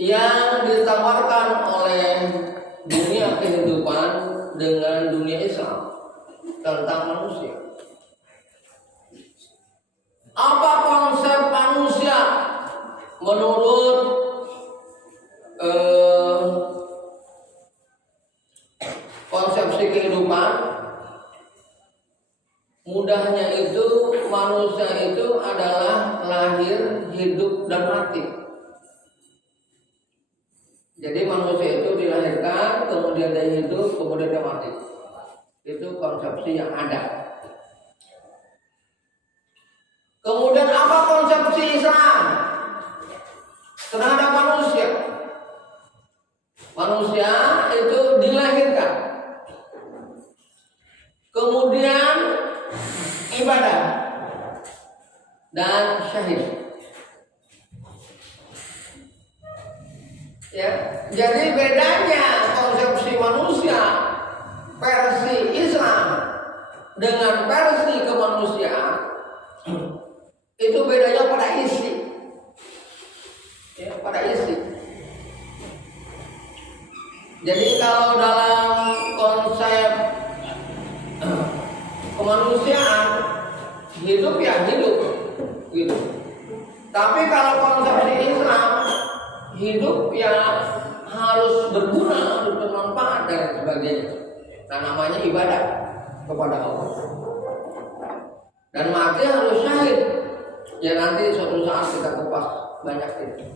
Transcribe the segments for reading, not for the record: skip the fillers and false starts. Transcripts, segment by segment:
yang ditawarkan oleh dunia kehidupan dengan dunia Islam tentang manusia. Apa konsep manusia menurut konsepsi kehidupan? Mudahnya itu manusia itu adalah lahir, hidup, dan mati. Jadi manusia itu dilahirkan, kemudian dia hidup, kemudian dia mati. Itu konsepsi yang ada. Kemudian apa konsepsi Islam terhadap manusia? Manusia itu dilahirkan, kemudian ibadah dan syahid. Ya, jadi bedanya konsepsi manusia versi Islam dengan versi kemanusiaan itu bedanya pada isi. Ya, pada isi. Jadi kalau dalam konsep kemanusiaan hidup ya hidup gitu. Tapi kalau konsepsi Islam hidup yang harus berguna, harus bermanfaat dan sebagainya. Nah, namanya ibadah kepada Allah. Dan mati harus syahid. Ya nanti suatu saat kita kupas banyak itu.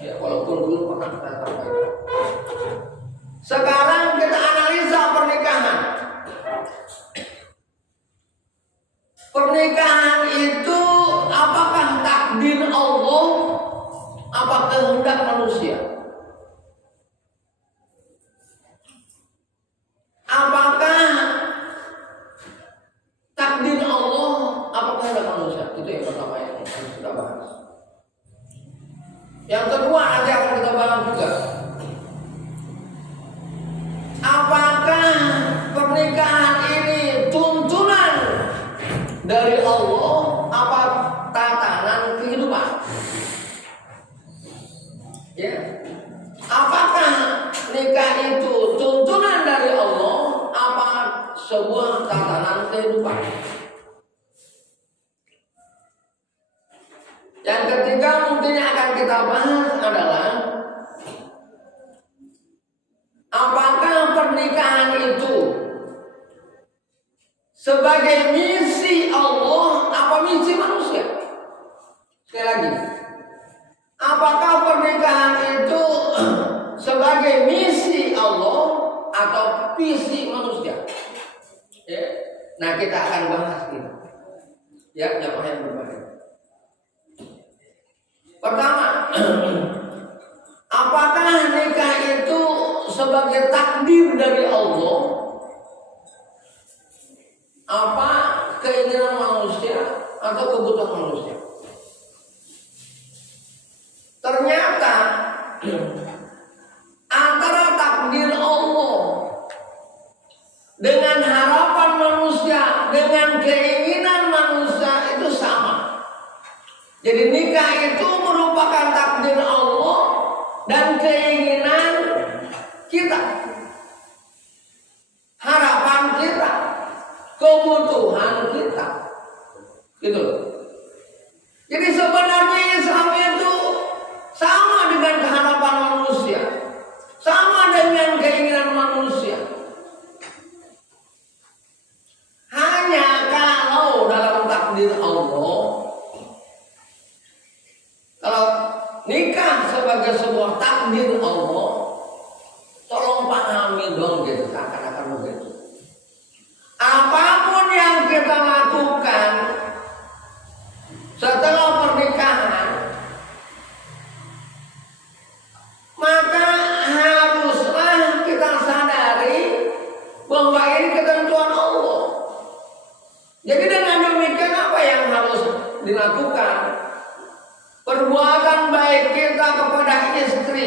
Ya walaupun dulu pernah saya sampaikan. Sekarang kita analisa pernikahan. Pernikahan itu apakah takdir Allah? Apa kehendak manusia? Apakah takdir Allah? Apa kehendak manusia? Itu yang pertama yang harus kita bahas. Yang kedua nanti akan kita bahas juga. Apakah pernikahan ini tuntunan dari Allah? Apa tatanan kehidupan? Ya. Apakah nikah itu tuntunan dari Allah? Apa sebuah tatanan kehidupan? Yang ketiga mungkin yang akan kita bahas adalah apakah pernikahan itu sebagai misi Allah apa misi manusia? Sekali lagi, apakah pernikahan itu sebagai misi Allah atau visi manusia? Ya. Nah kita akan bahas ini. Ya, jamaah yang berbeda. Pertama, apakah nikah itu sebagai takdir dari Allah? Apa keinginan manusia atau kebutuhan manusia? Ternyata antara takdir Allah dengan harapan manusia, dengan keinginan manusia itu sama. Jadi nikah itu merupakan takdir Allah dan keinginan kita, harapan kita, kebutuhan kita, gitu. Jadi sebenarnya Islam itu sama dengan keharapan manusia, sama dengan keinginan manusia. Hanya kalau dalam takdir Allah, kalau nikah sebagai sebuah takdir Allah, tolong pahami dong gitu, akan begitu. Apapun yang kita lakukan setelah pernikahan, maka haruslah kita sadari bahwa ini ketentuan Allah. Jadi dengan demikian apa yang harus dilakukan? Perbuatan baik kita kepada istri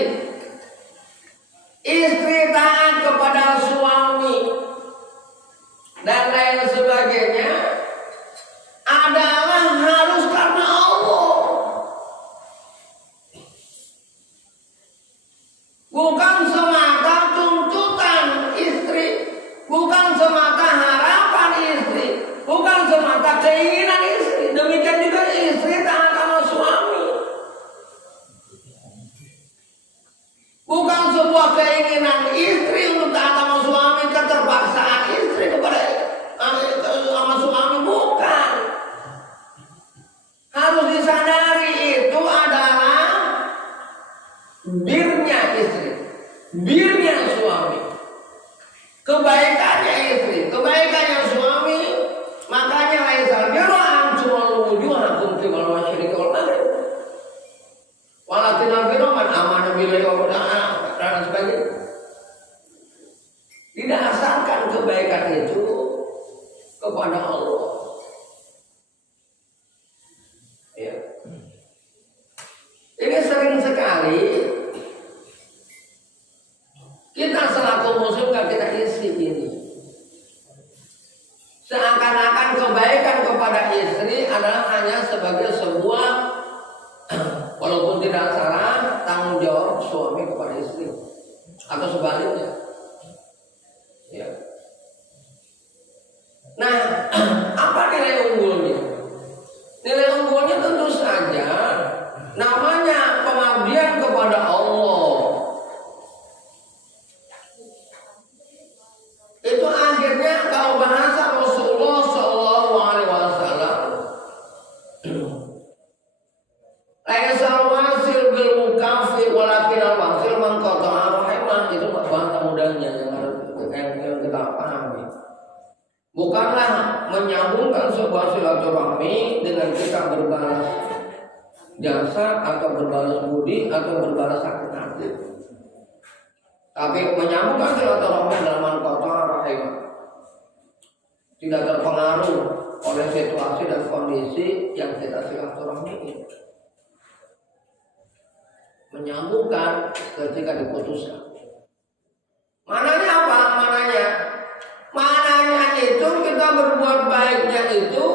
bukan semata tuntutan istri, bukan semata harapan istri, bukan semata keinginan istri. Demikian juga istri taat sama suami. Bukan sebuah keinginan istri untuk taat sama suami, keterpaksaan istri kepada sama suami, bukan. Harus disadari itu adalah birnya istri, birnya suami, kebaikannya istri, kebaikannya suami. Makanya laisal birra an tuwallu wujuhakum qibala masyriqi wal maghrib, walakinnal birra man amana billahi wa dan sebagainya. Didasarkan kebaikan itu kepada Allah. Ya. Ini sering sekali kita selaku muslim gak kita isi ini. Seakan-akan kebaikan kepada istri adalah hanya sebagai sebuah walaupun tidak salah tanggung jawab suami kepada istri atau sebaliknya. Ya. Nah, apa nilai unggulnya? Nilai unggulnya tentu saja namanya pengabdian kepada Allah. Itu akhirnya kalau bahasa Rasulullah Shallallahu Alaihi Wasallam, laisal wasil bil mukafir walakinal wasil man qata'a rahimah. Itu bahasa mudahnya yang kita pahami. Bukanlah menyambungkan sebuah silaturahmi dengan kita berbalas jasa atau berbalas budi atau berbalas sakit hati, tapi menyambungkan silaturahmi dalam kota rahimah, tidak terpengaruh oleh situasi dan kondisi yang kita silaturahmi. Menyambungkan ketika diputuskan. Mananya apa? Mananya itu kita berbuat baiknya itu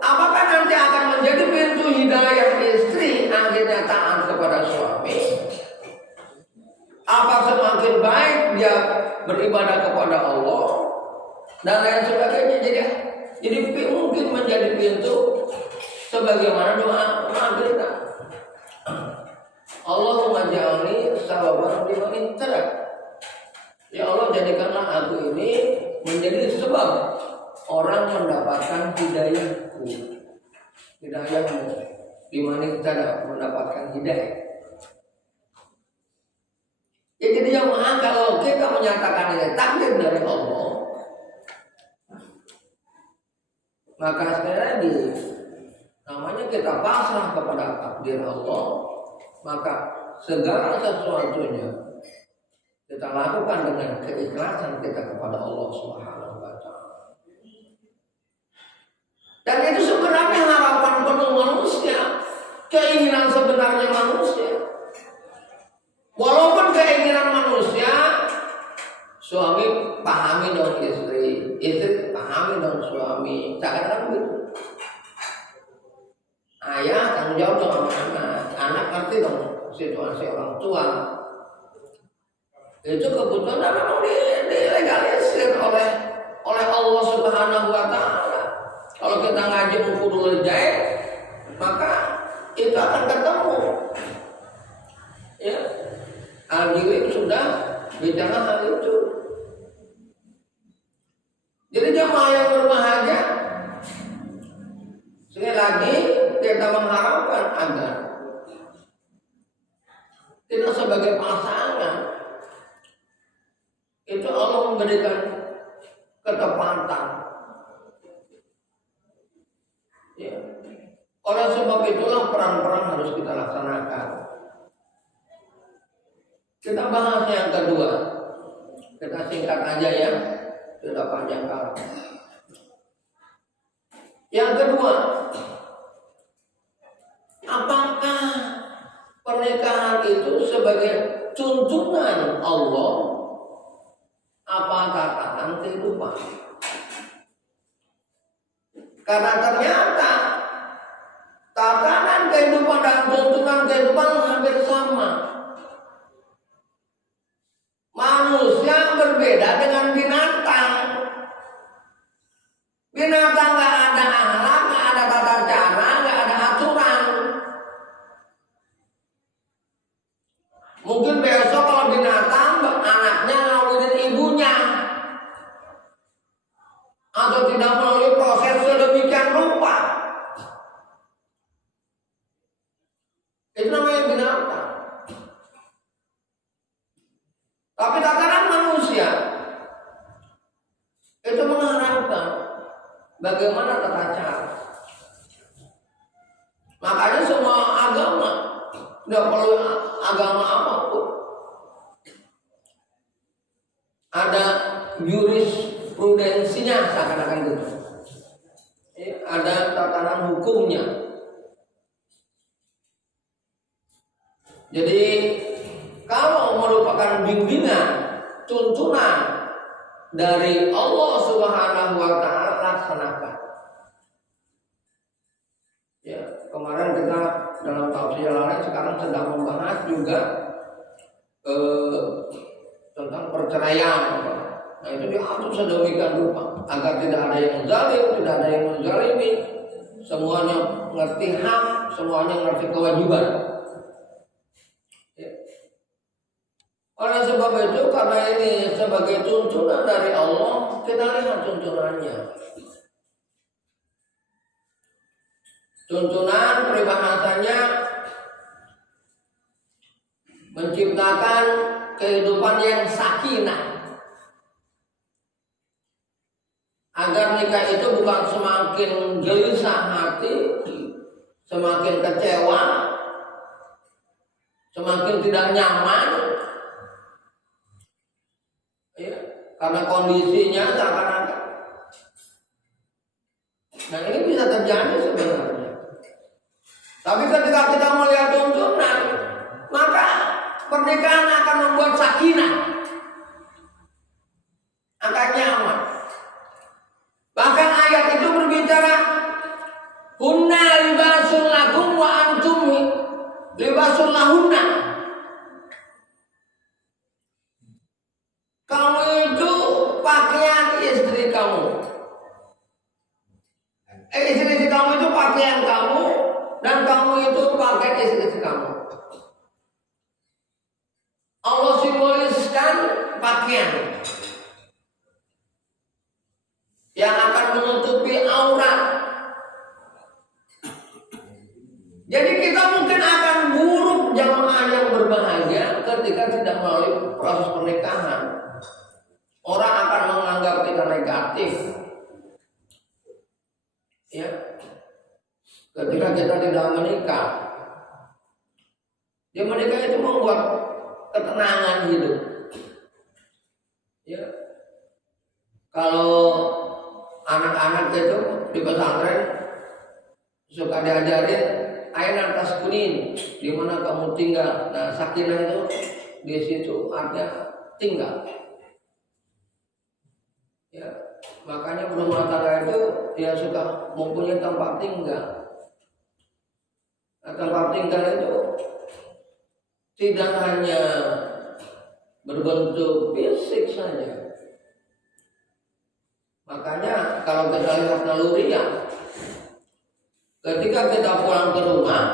apakah nanti akan menjadi pintu hidayah istri akhirnya taat kepada suami? Apa semakin baik dia beribadah kepada Allah dan lain sebagainya, jadi mungkin menjadi pintu sebagaimana doa kita. Allahumma ja'alni sababan liman ihtada. Ya Allah, jadikanlah aku ini menjadi sebab orang mendapatkan hidayahku, hidayahmu, dimana kita mendapatkan hidayah. Ya, jadi jamaah, kalau kita menyatakan ini takdir dari Allah, maka sekali lagi namanya kita pasrah kepada takdir Allah, maka segala sesuatunya kita lakukan dengan keikhlasan kita kepada Allah Subhanahu wa Ta'ala. Dan itu sebenarnya harapan penuh manusia, keinginan sebenarnya manusia. Walaupun keinginan manusia, suami pahami dong istri, istri pahami dong suami, cakap begitu. Ayah tanggung jawab dong sama anak ngerti dong situasi orang tua. Itu kebutuhan memang dilegalisir oleh Allah Subhanahu wa Ta'ala. Kalau kita ngaji uqudul jaid, maka itu akan ketemu. Ya, Al-Jiwib sudah bicara hal itu. Jadi jamaah yang berbahagia, sekali lagi kita mengharapkan agar kita sebagai pasangan itu Allah memberikan ketepatan. Ya. Oleh sebab itulah peran-peran harus kita laksanakan. Kita bahas yang kedua. Kita singkat aja ya, tidak panjang kali. Yang kedua, apakah pernikahan itu sebagai tuntunan Allah? Apa tatanan kehidupan? Karena ternyata tatanan kehidupan dan tuntunan kehidupan hampir sama. Mungkin besok kalau binatang anaknya ngawinin ibunya, atau tidak melalui proses sedemikian rupa. Itu namanya binatang. Tapi tataran manusia itu mengharapkan bagaimana tata cara. Makanya semua agama, tidak perlu agama apapun, ada jurisprudensinya seakan-akan gitu. Ada tatanan hukumnya. Jadi kalau merupakan bimbingan, tuntunan dari Allah Subhanahu wa taala, laksanakan. Ya, kemarin kita dalam tafsir lain sekarang sedang membahas juga tentang perceraian. Nah, itu diatur sedemikian rupa agar tidak ada yang zalim, tidak ada yang menzalimi. Semuanya ngerti hak, semuanya ngerti kewajiban. Oleh sebab itu, karena ini sebagai tuntunan dari Allah, kita lihat tuntunannya. Tuntunan peribahasannya menciptakan kehidupan yang sakinah, agar nikah itu bukan semakin gelisah hati, semakin kecewa, semakin tidak nyaman. Ya, karena kondisinya seakan-akan. Nah, ini bisa terjadi sebenarnya. Tapi ketika kita melihat tuntunan, maka pernikahan akan membuat sakinah, akan nyaman. Bahkan ayat itu berbicara, hunna libasun lakum wa antum libasun lahunna. Kamu itu pakaian istri kamu. Istri kamu itu pakaian kamu, dan kamu itu pakaian istri kamu. Allah simboliskan pakaian yang akan menutupi aurat. Jadi kita mungkin akan buruk jamaah yang berbahagia ketika tidak melalui proses pernikahan. Orang akan menganggap kita negatif. Ya, ketika kita tidak menikah. Dia menikah itu membuat ketenangan hidup. Ya, kalau anak-anak itu di pesantren suka diajarin aina taskunin, di mana kamu tinggal. Nah, sakinah itu di situ artinya tinggal. Ya, makanya berumah tangga itu dia suka mempunyai tempat tinggal. Nah, tempat tinggal itu tidak hanya berbentuk fisik saja. Makanya kalau kita lihat naluriah, ketika kita pulang ke rumah,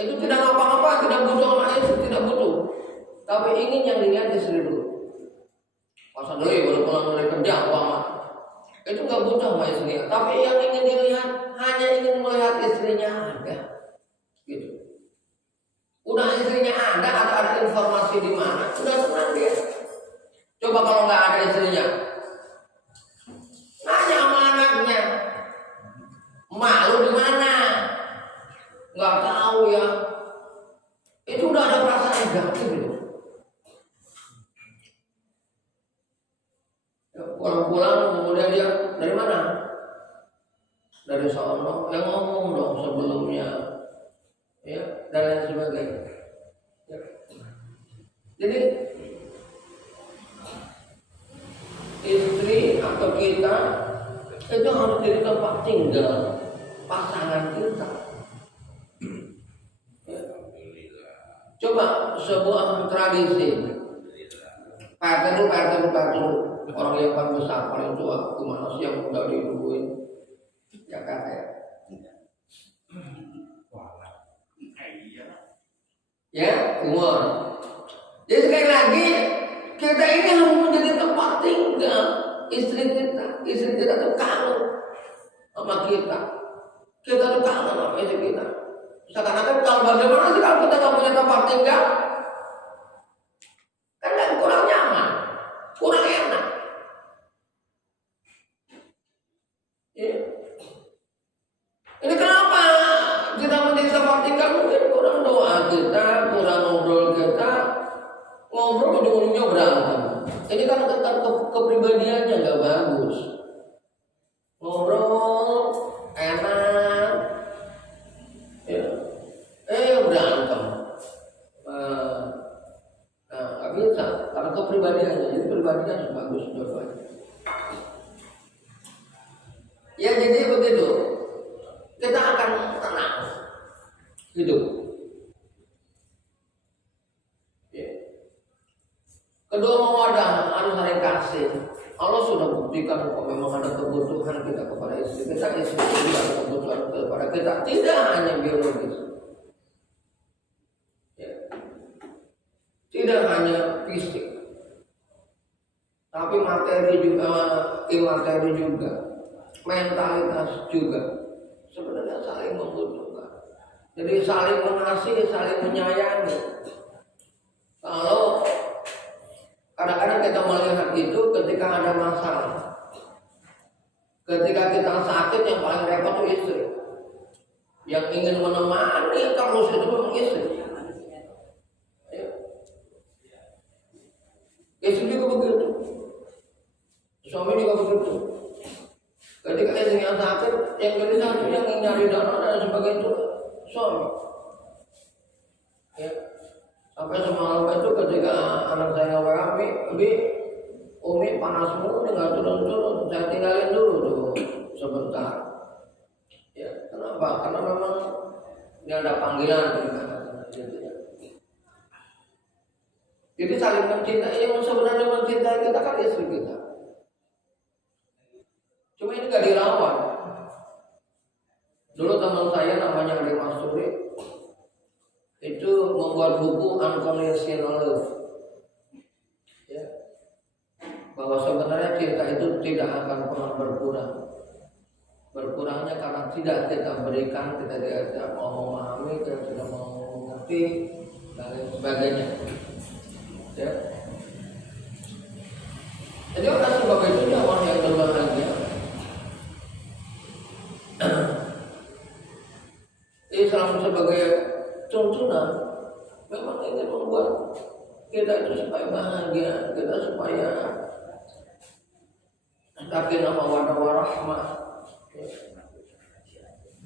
itu tidak apa-apa, tidak butuh sama istri, tidak butuh. Tapi ingin yang dilihat istri dulu. Masa dulu baru pulang dari kerja, uang itu nggak butuh sama istrinya. Tapi yang ingin dilihat hanya ingin melihat istrinya ada, gitu. Udah istrinya ada atau ada informasi di mana, udah senang dia. Coba kalau nggak ada istrinya, nanya sama anaknya, malu di mana? Nggak tahu ya. Itu udah ada perasaan negatif gitu. Pulang-pulang kemudian dia dari mana? Dari sono, yang ngomong dong sebelumnya, ya, dan lain sebagainya. Ya. Jadi istri atau kita itu harus jadi tempat tinggal pasangan kita. Ya. Coba sebuah tradisi, Pak dulu. Orang yang paling besar, paling tua, kemana sih yang udah diibuin Jakarta ya? Ya, umur. Jadi sekali lagi kita ini harus menjadi tempat tinggal istri kita. Istri kita tuh kangen sama kita. Kita tuh kangen sama istri kita. Seakan-akan kalau bagaimana sih kalau kita nggak punya tempat tinggal? Kan kurang nyaman, kurang enak. Ya. Ini kenapa kita menjadi tempat tinggal? Mungkin kurang doa kita, kurang ngobrol kita. Ngobrol ujung-ujungnya berantem. Ini kan tentang kepribadiannya nggak bagus. Ngobrol enak, ya. Berantem. Nggak bisa karena kepribadiannya. Jadi pribadinya harus bagus dua-duanya. Ya jadi begitu. Kita akan tenang hidup. Ya. Kedua mawadah harus saling kasih. Allah sudah buktikan kalau memang ada kebutuhan kita kepada istri kita, istri juga ada kebutuhan kepada kita. Tidak hanya biologis, ya. Tidak hanya fisik, tapi materi juga, imateri juga, mentalitas juga. Sebenarnya saling membutuhkan. Jadi saling mengasihi, saling menyayangi. Kalau kadang-kadang kita melihat itu ketika ada masalah, ketika kita sakit yang paling repot itu istri. Yang ingin menemani terus itu memang istri. Ya. Istri juga begitu, suami juga begitu. Ketika istrinya sakit, yang jadi satu yang nyari dana dan sebagainya itu suami. Ya. Sampai semalam itu ketika anak saya WA, Umi panas mulu nggak turun-turun, saya tinggalin dulu tuh sebentar. Ya, kenapa? Karena memang dia ada panggilan gitu ya. Jadi saling mencintai, yang sebenarnya mencintai kita kan istri kita. Cuma ini nggak dirawat. Dulu teman saya namanya Adi Masuri itu membuat buku Unconditional Love, ya. Bahwa sebenarnya cinta itu tidak akan pernah berkurang. Berkurangnya karena tidak kita berikan, kita tidak mau memahami, kita tidak mau mengerti dan lain sebagainya, ya. Jadi orang sebagai itu orang yang berbahagia. Islam sebagai tuntunan memang ingin membuat kita itu supaya bahagia, kita supaya sakinah mawaddah warahmah.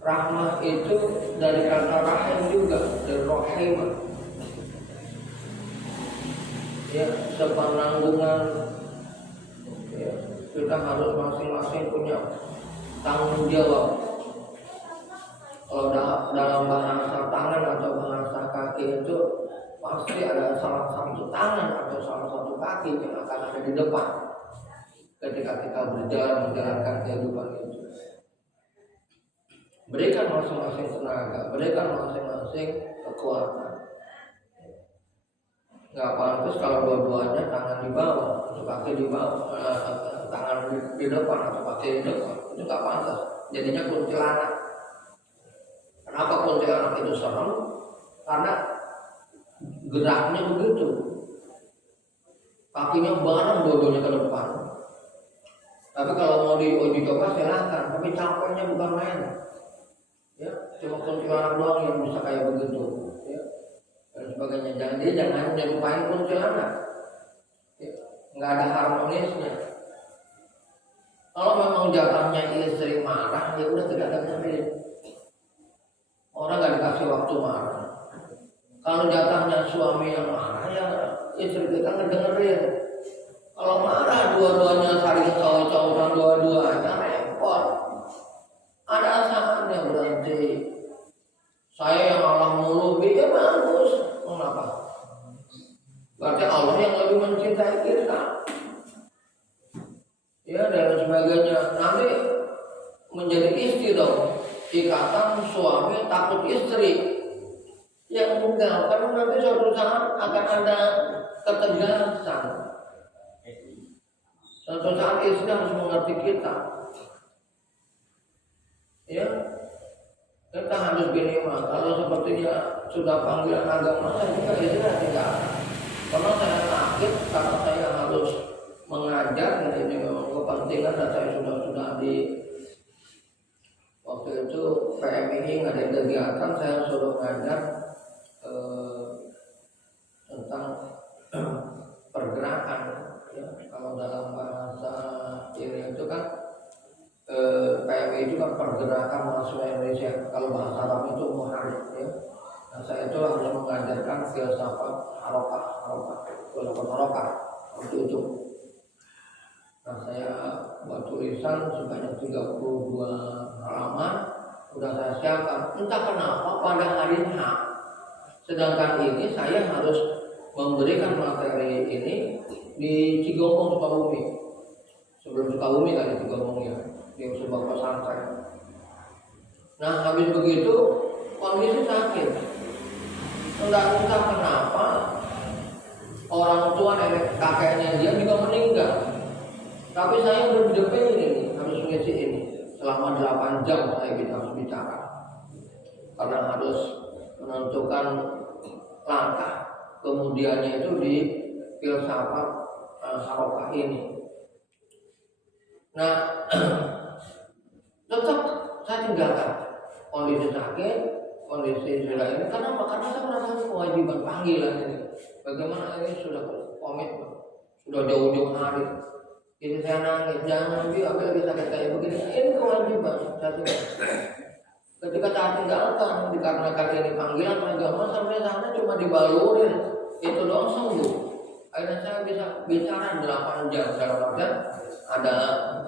Rahmah itu dari kata rahim juga, dari rahimah. Ya, sepenanggungan. Ya, kita harus masing-masing punya tanggung jawab. Kalau dalam bahasa tangan atau bahasa kaki itu pasti ada salah satu tangan atau salah satu kaki yang akan ada di depan ketika kita berjalan menjalankan kehidupan itu. Berikan masing-masing tenaga, berikan masing-masing kekuatan. Nggak pantas kalau dua-duanya tangan di bawah atau kaki di bawah, tangan di depan atau kaki di depan, itu nggak pantas. Jadinya kuntilanak. Kenapa kuntilanak itu serem? Karena geraknya begitu, kakinya bareng dua-duanya ke depan. Tapi kalau mau dicoba silahkan, tapi capeknya bukan main. Ya, cuma kuntilanak doang yang bisa kayak begitu, ya, dan sebagainya. Jangan lupain kuntilanak. Ya, nggak ada harmonisnya. Kalau memang jatahnya istri marah, ya udah tidak ada dengerin. Orang nggak dikasih waktu marah. Kalau jatahnya suami yang marah, ya istri kita ngedengerin. Kalau marah dua-duanya saling cowok-cowokan dua-duanya repot. Ada saatnya berhenti. Saya yang Allah mulu, ya bagus. Kenapa? Berarti Allah yang lebih mencintai kita. Ya, dan sebagainya. Nanti menjadi istri dong. Ikatan suami takut istri. Yang meninggal, karena nanti suatu saat akan ada ketegasan. Suatu saat istri harus mengerti kita. Ya, kita harus gini mah. Kalau sepertinya sudah panggilan agama, saya juga istri tinggal. Karena saya sakit, karena saya harus mengajar, dan ini memang kepentingan, dan saya sudah di waktu itu PMI ngadain kegiatan, saya suruh ngajar tentang pergerakan. Ya, kalau dalam bahasa ini itu kan PMI itu kan pergerakan mahasiswa Indonesia. Kalau bahasa Arab itu muharrik, ya. Nah, saya itu harus mengajarkan filsafat harokah itu. Nah, saya buat tulisan sebanyak 32 halaman, udah saya siapkan. Entah kenapa pada hari H, sedangkan ini saya harus memberikan materi ini di Cigombong, Sukabumi. Sebelum Sukabumi kan di Cigombong, ya, di sebuah pesantren. Nah, habis begitu kondisi sakit. Entah kenapa orang tua nenek kakeknya dia juga meninggal. Tapi saya berdepil ini harus mengisi ini selama 8 jam saya harus bicara, karena harus menentukan langkah kemudiannya itu di filsafat harokah ini. Nah, tetap saya tinggalkan kondisi sakit, kondisi sudah ini. Kenapa? Karena saya merasakan kewajiban panggilan ini. Bagaimana ini sudah komitmen, sudah jauh-jauh hari. Ini saya nangis, jangan ambil bisa kayak begini. Ini kewajiban saya tinggalkan. Ketika saya tinggalkan, dikarenakan ini panggilan agama, sampai sana cuma dibalurin, itu doang sembuh. Akhirnya saya bisa bicara 8 jam dalam artian ada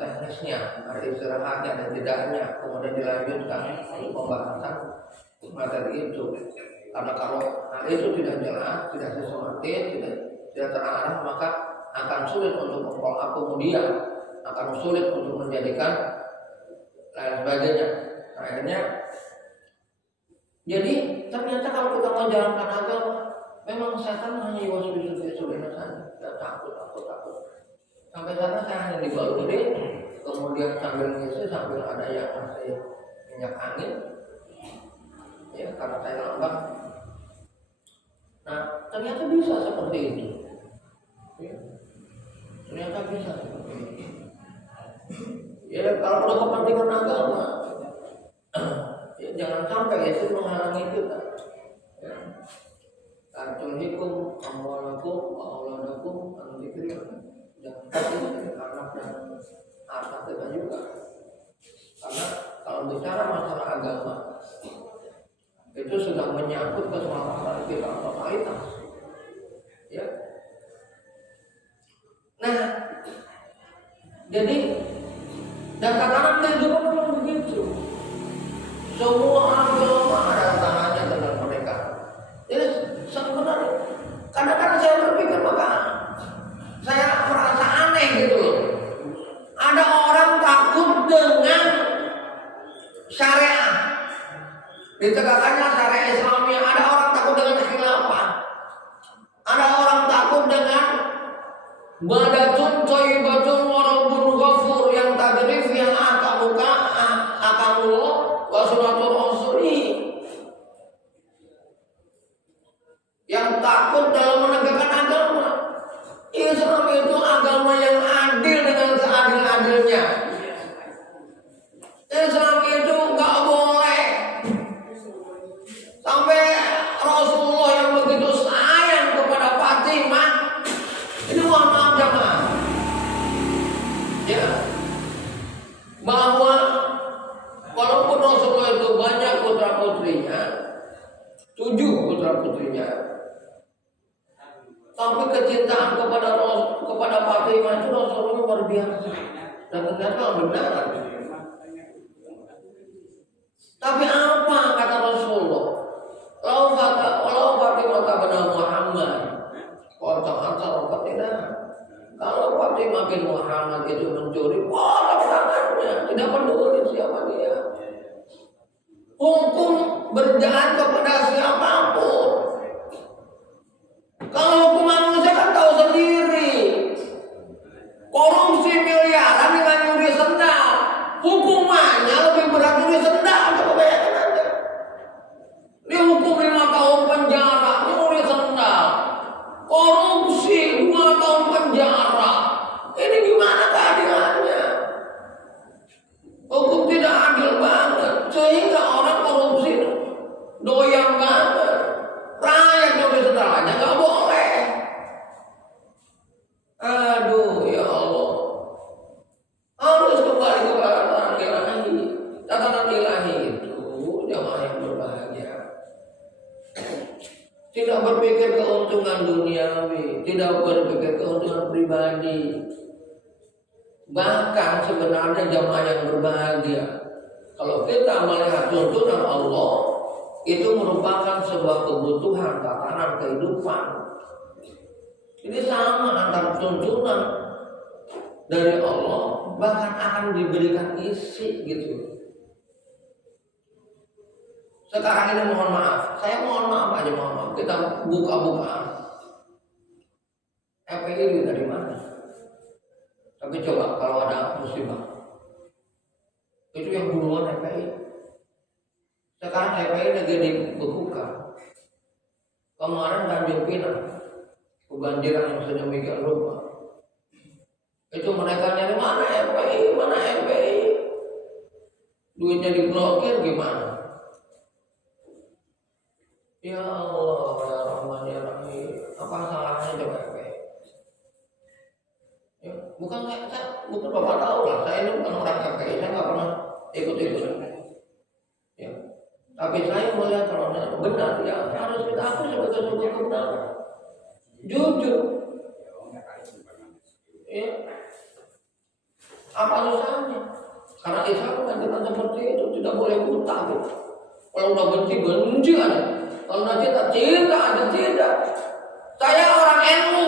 teknisnya, ada istirahatnya dan tidaknya, kemudian dilanjutkan pembahasan materi itu. Karena kalau hal itu tidak jelas, tidak sistematis, tidak terarah, maka akan sulit untuk mengakomodir, akan sulit untuk menjadikan lain sebagainya. Nah, akhirnya, jadi ternyata kalau kita menjalankan agama, memang setan hanya yuwas-yuwas saja, tidak takut. Sampai sana saya hanya dibalurin, kemudian sambil ngisi, sambil ada yang masih minyak angin, ya, karena saya lambat. Nah, ternyata bisa seperti itu. Ya. Ternyata bisa seperti itu. Ya, kalau udah kepentingan agama, ya, jangan sampai itu menghalangi kita. Ya. Tulhikum amwalakum wa auladakum an dzikrillah. Jangan kasih anak dan harta kita juga. Karena kalau bicara masalah agama, itu sudah menyangkut keselamatan kita totalitas. Ya. Nah, jadi dan tatanan kehidupan memang begitu. Semua agama ada tangannya dengan mereka. Jadi sebenarnya kadang-kadang saya berpikir, maka saya merasa aneh gitu loh. Ada orang takut dengan syariah, ditegakkannya syariah Islami. Ada orang takut dengan khilafah. Ada orang takut dengan badatun thayyibatun wa rabbun ghafur yang tadrif yang akamullah wa sunnatur rasuli. Yang takut dalam menegakkan agama. Islam itu agama yang adil dengan seadil-adilnya. Islam itu gak boleh sampai Rasulullah yang begitu sayang kepada Fatimah. Ini mohon maaf jemaah, ya, bahwa walaupun Rasulullah itu banyak putra putrinya, 7 putra putrinya, tapi kecintaan kepada Fatimah itu Rasulullah luar biasa, dan ternyata benar. Tapi apa kata Rasulullah? Lau Fatimah bin Muhammad, kalau Fatimah bin Muhammad itu mencuri, tangannya, tidak peduli siapa dia. Hukum berjalan kepada siapapun. tidak berpikir keuntungan duniawi, tidak berpikir keuntungan pribadi. Bahkan sebenarnya jamaah yang berbahagia, kalau kita melihat tuntunan Allah, itu merupakan sebuah kebutuhan tatanan kehidupan. Jadi sama antara tuntunan dari Allah, bahkan akan diberikan isi gitu. Sekarang ini mohon maaf, saya mohon maaf aja, mohon maaf. Kita buka-bukaan. FPI dari mana? Tapi coba kalau ada musibah, itu yang duluan FPI. Sekarang FPI lagi dibekukan. Kemarin Tanjung Pinang, kebanjiran yang sedemikian rupa. Itu mereka nyari mana FPI, mana FPI. Duitnya diblokir gimana? Ya Allah, ya Rahman, ya Rahim. Apa salahnya coba FPI? Ya, bukan Bapak tahu lah. Saya ini bukan orang FPI, saya nggak pernah ikut-ikut. Ya. Tapi saya melihat kalau benar, ya harus kita akui sebagai sebuah kebenaran. Jujur. Ya. Apa susahnya? Karena Islam mengajarkan seperti itu, tidak boleh buta gitu. Kalau udah benci aja. Kalau udah cinta aja cinta. Saya orang NU.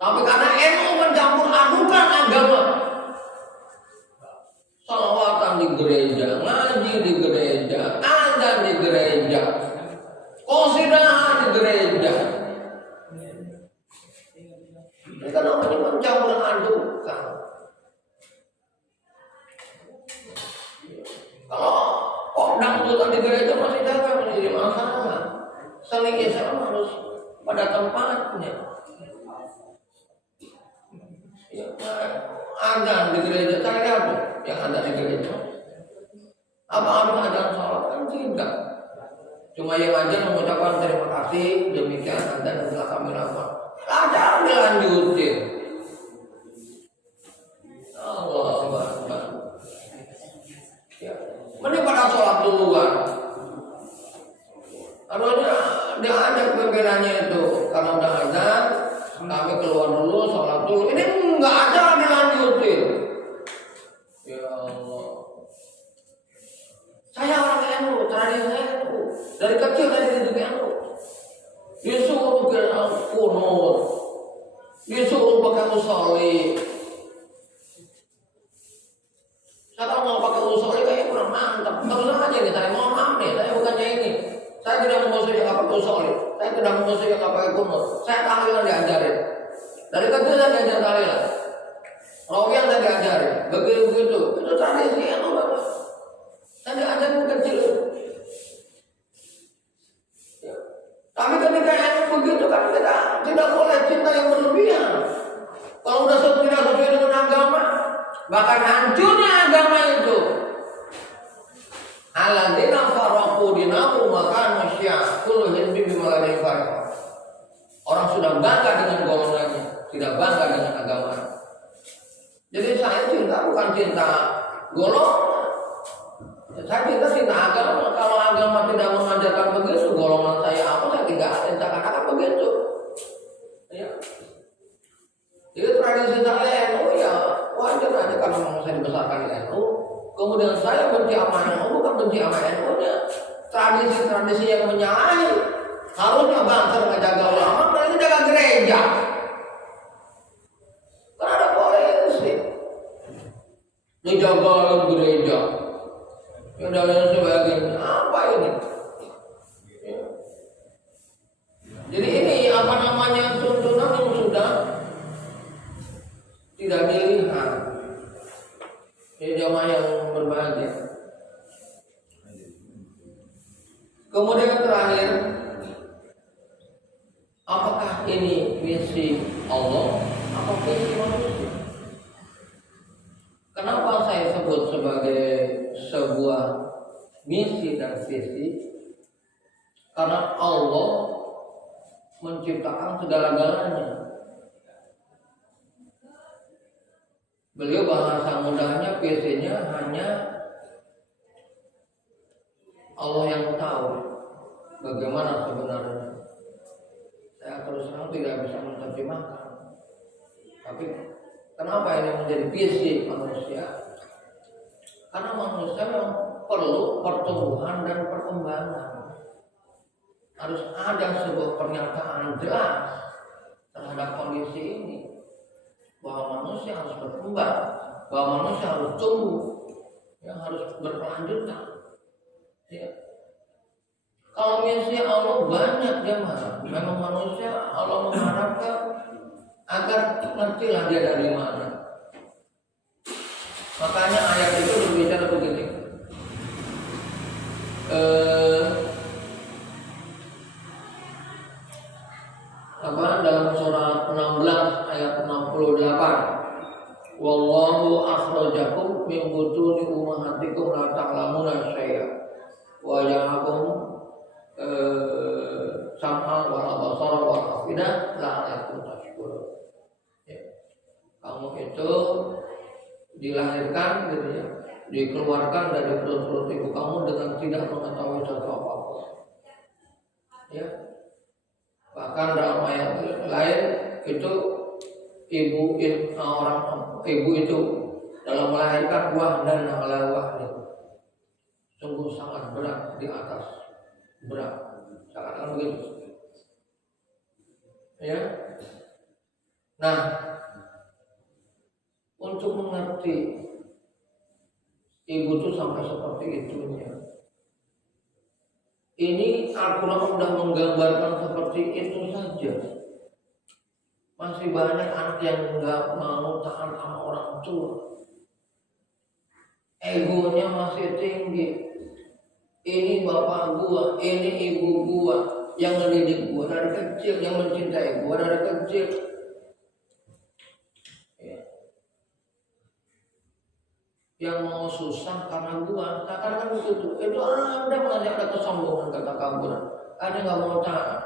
Tapi karena NU mencampur adukan agama. Salawatan di gereja, ngaji di gereja, azan di gereja, qasidah di gereja. Itu namanya mencampur adukan. Kalau kok dangdutan di gereja masih dapat menjadi masalah. Saling Islam harus pada tempatnya. Ya, azan di gereja, saya lihat yang ada di gereja. Apa harus azan sholat? Kan tidak. Cuma yang azan mengucapkan terima kasih, demikian azan dan telah kami lakukan. Ada dilanjutin. Allah Akbar. Ya. Mending pada sholat duluan. Harusnya dia ajak pimpinannya itu karena udah azan, kami keluar dulu, sholat dulu. Ini enggak ada dilanjutin. Ya Allah. Saya orang NU, tradisi saya NU. Dari kecil saya dididik NU. Disuruh ke kunut, disuruh pakai musolli. Saya kalau mau pakai musolli kayaknya kurang mantap. Terus aja nih, saya mohon maaf nih, saya bukannya ini. Saya tidak memusuhi yang pakai musolli, saya tidak memusuhi yang pakai kunut. Saya tahlilan diajarin. Dari kecil saya diajar tahlilan. Rawian saya diajarin, begitu. Itu tradisi NU Bapak. Saya diajarin kecil. Tapi ketika yang begitu kan kita tidak boleh cinta yang berlebihan. Kalau sudah tidak sesuai dengan agama, bahkan hancurnya agama itu. Alladzina farraqu dinahum wa kanu syi'a kullu hizbin bima ladayhim farihun. Orang sudah bangga dengan golongannya, tidak bangga dengan agamanya. Jadi saya cinta bukan cinta golongan. Saya cinta agama. Kalau agama tidak mengajarkan begitu, golongan saya apa saya tinggalin, seakan-akan begitu. Ya. Jadi tradisi saya NU ya wajar aja kalau memang saya dibesarkan di NU. Kemudian saya benci sama NU, bukan benci sama NU-nya. Tradisi-tradisi yang menyalahi. Harusnya bangsa menjaga ulama, mereka jaga gereja. Karena ada polisi. Menjaga gereja. Yang dalamnya sebagainya apa ini? Ya. Jadi ini apa namanya tuntunan yang sudah tidak dilihat. Ini jamaah yang berbahagia. Kemudian terakhir, apakah ini misi Allah atau misi manusia? Kenapa saya sebut sebagai sebuah misi dan visi? Karena Allah menciptakan segala-galanya. Beliau bahasa mudahnya visinya hanya Allah yang tahu. bagaimana sebenarnya. Saya terus terang tidak bisa menerjemahkan. Tapi kenapa ini menjadi fisik manusia? Karena manusia memang perlu pertumbuhan dan perkembangan. Harus ada sebuah pernyataan jelas terhadap kondisi ini, bahwa manusia harus berkembang, bahwa manusia harus tumbuh, yang harus berkelanjutan. Ya. Kalau misi Allah banyak jemaah, memang manusia Allah mengharapkan agar ngertilah dia dari mana. Makanya ayat itu berbicara begini. Dalam surat 16 ayat 68, wallahu akhrajakum min butuni ummahatikum la ta'lamuna syai'a wa ja'akum sam'a wa absara wa afidah la'allakum tashkurun. Kamu itu dilahirkan gitu ya, dikeluarkan dari perut ibu kamu dengan tidak mengetahui sesuatu apapun. Ya. Bahkan dalam ayat lain itu ibu itu dalam melahirkan wahdan ala wahdan sungguh sangat berat di atas berat, sangat begitu. Ya. Nah, untuk mengerti ibu itu sampai seperti itunya, ini Al-Quran sudah menggambarkan seperti itu saja. Masih banyak anak yang nggak mau taat sama orang tua, egonya masih tinggi. Ini bapak gua, ini ibu gua, yang mendidik gua dari kecil, yang mencintai gua dari kecil. Yang mau susah karena gua, karena begitu. Itu ada banyak ada kesombongan, kata kaburan. Ada nggak mau taat.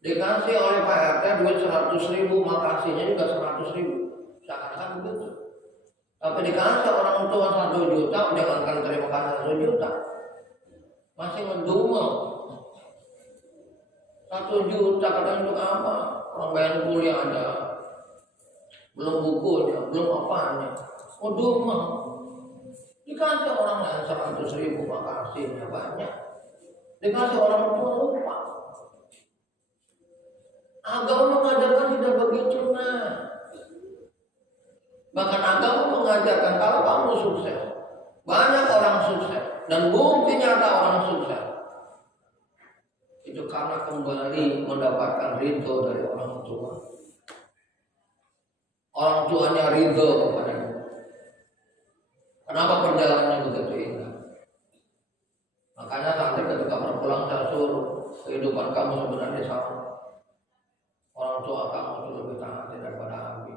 Dikasih oleh Pak RT duit 100.000, makasihnya juga 100.000. Seakan-akan begitu. Tapi dikasih orang tua 1 juta, dia akan terima kasih 1 juta. Masih ngedumel. 1 juta katanya untuk apa? Orang bayar kuliah ada, belum bukunya, belum apanya. Dumel. Dikasih orang lain 100.000, makasihnya banyak. Dikasih orang tua lupa. Agama mengajarkan tidak begitu, nah. Bahkan agama mengajarkan kalau kamu sukses, banyak orang sukses, dan bukti nyata orang sukses itu karena kembali mendapatkan ridho dari orang tua. Orang tuanya ridho kepadanya. Kenapa perjalanannya begitu indah? Makanya nanti ketika berpulang saya suruh, kehidupan kamu sebenarnya sama. Orang tua kamu itu lebih taat daripada Abi.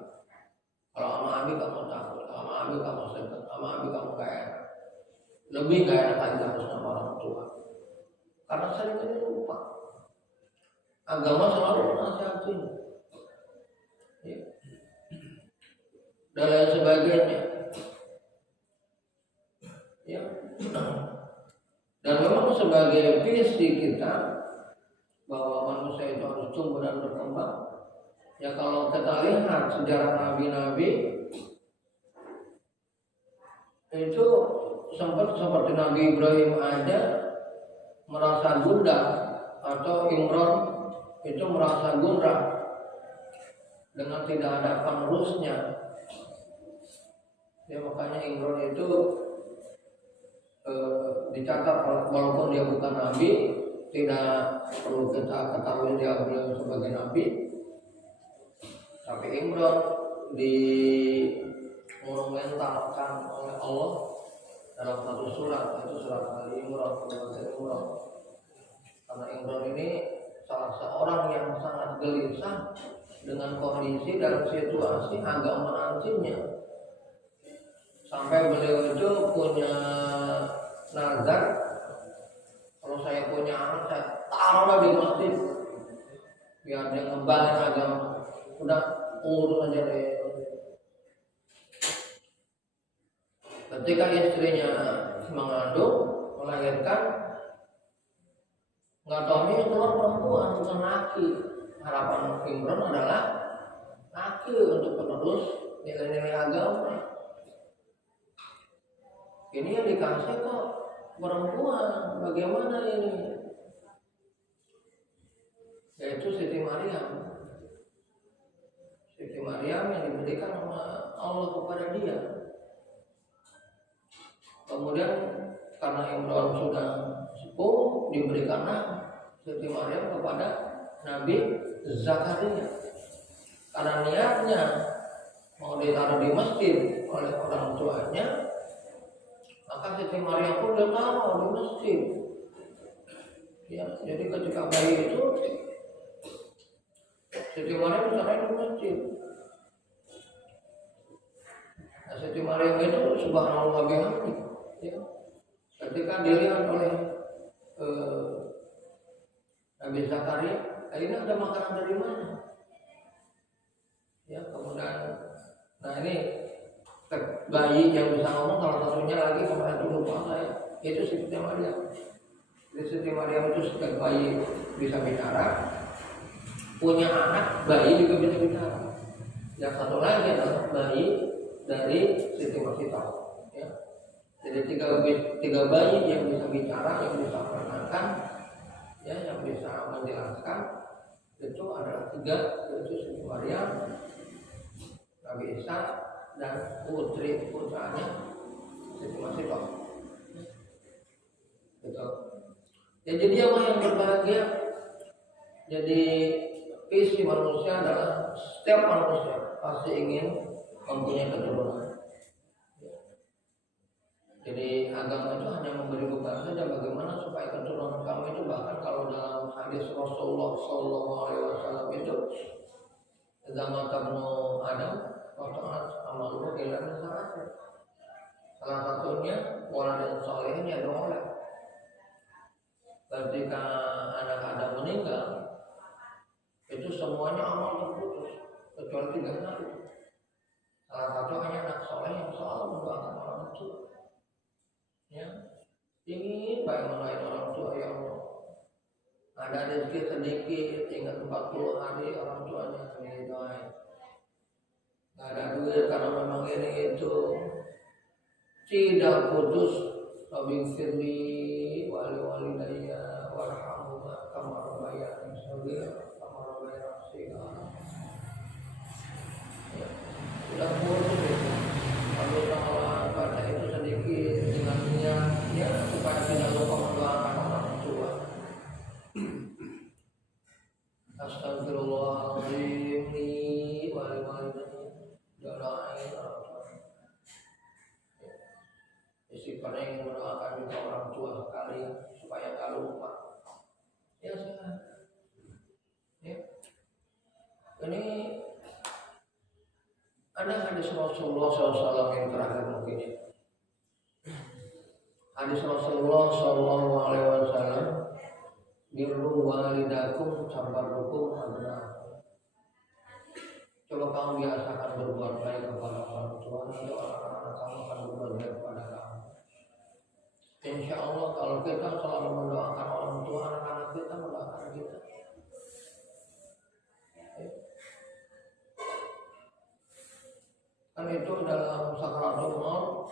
Kalau sama Abi kamu takut, sama Abi kamu sedih, sama Abi kamu gak enak. Lebih gak enak lagi kamu sama orang tua. Karena sering ini lupa. Agama selalu menasihatin. Ya. Dan lain sebagainya. Ya. Dan memang sebagai visi kita bahwa manusia itu harus tumbuh dan berkembang. Ya, kalau kita lihat sejarah nabi-nabi itu sempat seperti Nabi Ibrahim aja merasa gundah, atau Imran itu merasa gundah dengan tidak ada penerusnya. Ya, makanya Imran itu dicatat walaupun dia bukan nabi, tidak perlu kita ketahui dia beliau sebagai nabi, tapi Imran dimonumentalkan oleh Allah dalam satu surat, itu surat Al-Imran. Karena Imran ini salah seorang yang sangat gelisah dengan kondisi dan situasi agama anjingnya. Sampai beliau itu punya nazar, kalau saya punya anak, saya taruhlah di masjid biar dia ngebalik agama. Udah urus aja deh. Ketika istrinya mengandung, melahirkan, Nggak tahunya yang keluar perempuan bukan laki. Harapan Imron adalah laki untuk penerus nilai-nilai agama. Ini yang dikasih kok perempuan, bagaimana ini? Yaitu Siti Maryam. Siti Maryam yang diberikan sama Allah kepada dia. Kemudian karena Imron sudah sepuh, diberikanlah Siti Maryam kepada Nabi Zakaria. Karena niatnya mau ditaruh di masjid oleh orang tuanya, maka Siti Maryam pun ditaruh di masjid. Ya, jadi ketika bayi itu Siti Maryam ditaruh di masjid. Nah, Siti Maryam itu subhanallah bihamdi. Ya. Ketika dilihat oleh Nabi Zakaria, ini ada makanan dari mana? Ya, kemudian, nah ini bayi yang bisa ngomong salah satunya lagi kemarin itu lupa saya, itu Siti Maryam. Jadi Siti Maryam itu setiap bayi bisa bicara, punya anak bayi juga bisa bicara. Yang satu lagi adalah bayi dari Siti Masitah. Ya. Jadi tiga bayi yang bisa bicara, yang bisa menerangkan, ya, yang bisa menjelaskan, itu adalah tiga, yaitu Siti Maryam, Nabi Isa, dan putranya Siti Masitah. Gitu. Ya, jadi apa yang berbahagia? Jadi visi manusia adalah setiap manusia pasti ingin mempunyai keturunan. Jadi agama itu hanya memberi bekal saja bagaimana supaya keturunan kamu itu, bahkan kalau dalam hadis Rasulullah SAW itu zaman tabnu Adam waktu amaluhu ila nasarati. Salah satunya waladun sholihin ya doa. Ketika anak Adam meninggal, itu semuanya amal terputus kecuali 3 hal. Salah satu hanya anak soleh yang selalu mendoakan orang tua. Ya, ingin baik melayan orang tua, ya Allah. Ada rezeki sedikit, ingat 40 hari orang tuanya didoain. Nggak ada duit karena memang ini itu tidak putus. Rabbi firli wali daya warhamuma kama rabbayani shaghira kama rabbayani shaghira. Sudah putus itu. Kalau Allah pada itu sedikit dengan niat, ya, supaya tidak lupa mendoakan orang tua. Astagfirullahaladzim li wali doain orang tua. Istighfar yang mendoakan juga orang tua sekali supaya tak lupa. Ya sudah. Ya. Ini ada hadis Rasulullah SAW yang terakhir mungkin ya. Hadis Rasulullah SAW, birru walidakum sabarukum abnaakum. Coba kamu biasakan berbuat baik kepada orang tua, nanti orang-orang kamu akan berbuat baik kepada kamu. Insya Allah kalau kita selalu mendoakan orang tua, anak-anak kita mendoakan kita. Kan itu dalam Sakaratul Maut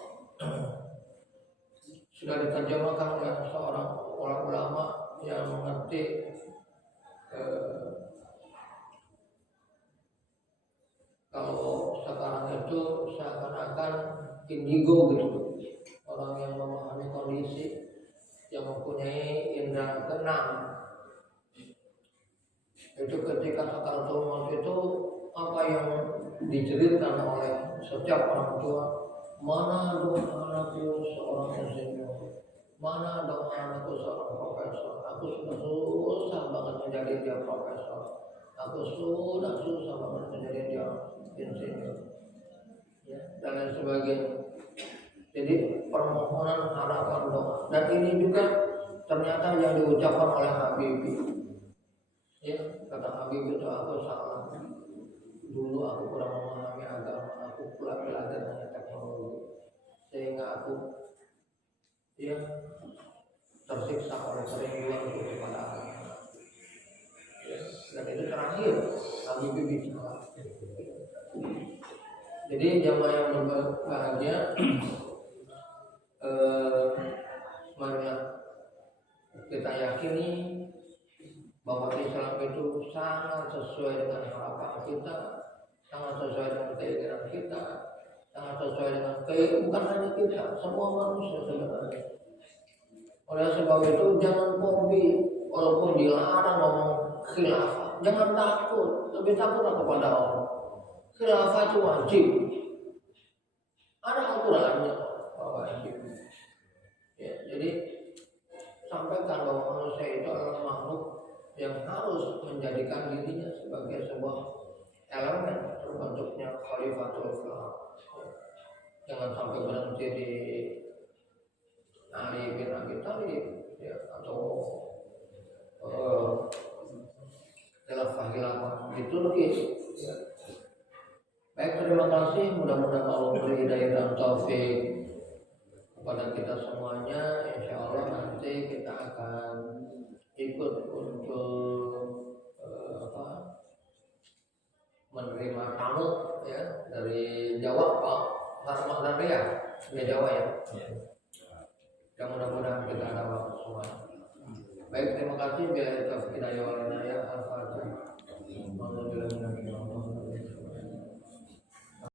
sudah diterjemahkan oleh seorang ulama yang mengerti kalau sekarang itu seakan-akan indigo gitu, orang yang memahami kondisi, yang mempunyai indera keenam. Itu ketika Sakaratul Maut itu apa yang diceritakan oleh setiap orang tua, mana doa anakku seorang insinyur, mana doa anakku seorang profesor, aku sudah susah banget menjadi dia profesor, aku sudah susah banget menjadi dia insinyur, ya, dan lain sebagainya. Jadi permohonan harapan doa, dan ini juga ternyata yang diucapkan oleh Habibie. Ya, kata Habibie itu, aku salah. Dulu aku kurang memahami agama, aku kurang belajar hanya teknologi, sehingga aku, ya, tersiksa oleh kerinduan kepada Allah. terakhir Habibie bicara. Jadi jamaah yang berbahagia, marilah kita yakini bahwa Islam itu sangat sesuai dengan harapan kita, sangat sesuai dengan keinginan kita, sangat sesuai dengan bukan hanya kita, semua manusia sebenarnya. Oleh sebab itu jangan fobi, walaupun dilarang ngomong khilafah, jangan takut, lebih takutlah kepada Allah. Khilafah itu wajib, ada aturannya, wajib. Ya, jadi sampaikan bahwa manusia itu adalah makhluk yang harus menjadikan dirinya sebagai sebuah elemen terbentuknya khalifatul Islam. Jangan sampai berhenti di Ali bin Abi Thalib ya, atau khilafah itu lagi. Ya. Baik, terima kasih. Mudah-mudahan Allah beri hidayah dan taufik kepada kita semuanya. Insya Allah nanti kita akan ikut untuk menerima tamu ya dari Jawa, Pak Rahmat dan Ria, ya Jawa ya. Ya mudah-mudahan kita ada waktu semua. Baik, terima kasih. Bila kita hidayah wal hidayah al-fatihah.